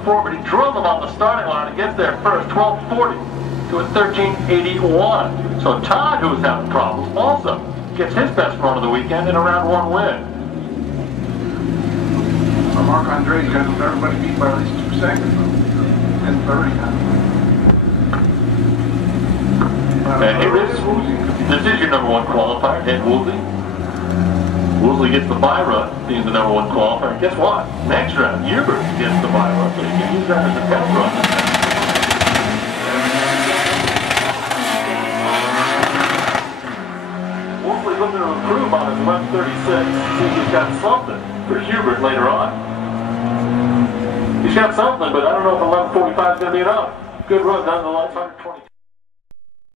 before, but he drove him on the starting line and gets there first, 12:40 to a 13:81. So Todd, who was having problems, also gets his best run of the weekend in a round 1 win. Mark Andre's got everybody beat by at least 2 seconds, though. And 30 now. Hey, this is your number 1 qualifier, Ed Woolsey. Woolsey gets the bye run, being the number 1 qualifier. And guess what? Next round, Hubert gets the bye run, so you can use that as a test run. Woolsey looking to improve on his 11:36. See if he's got something for Hubert later on. He's got something, but I don't know if 11:45 is going to be enough. Good run nonetheless, 122.